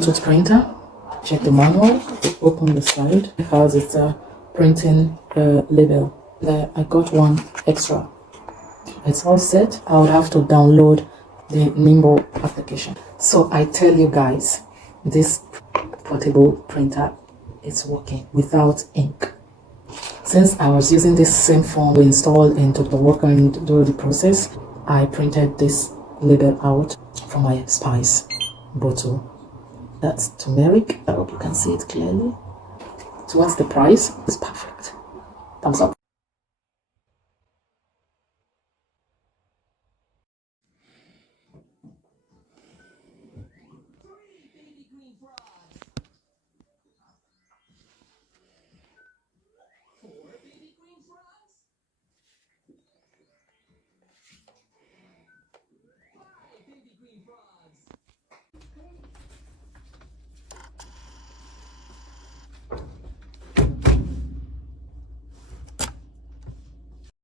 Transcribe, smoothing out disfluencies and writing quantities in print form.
Bluetooth printer. Check the manual. Open the side. It has its printing label. There, I got one extra. It's all set. I would have to download the NIIMBOT application. So I tell you guys, this portable printer is working without ink. Since I was using this same phone we installed into the work and do the process, I printed this label out from my spice bottle. That's turmeric. I hope you can see it clearly. So what's the price? It's perfect. Thumbs up.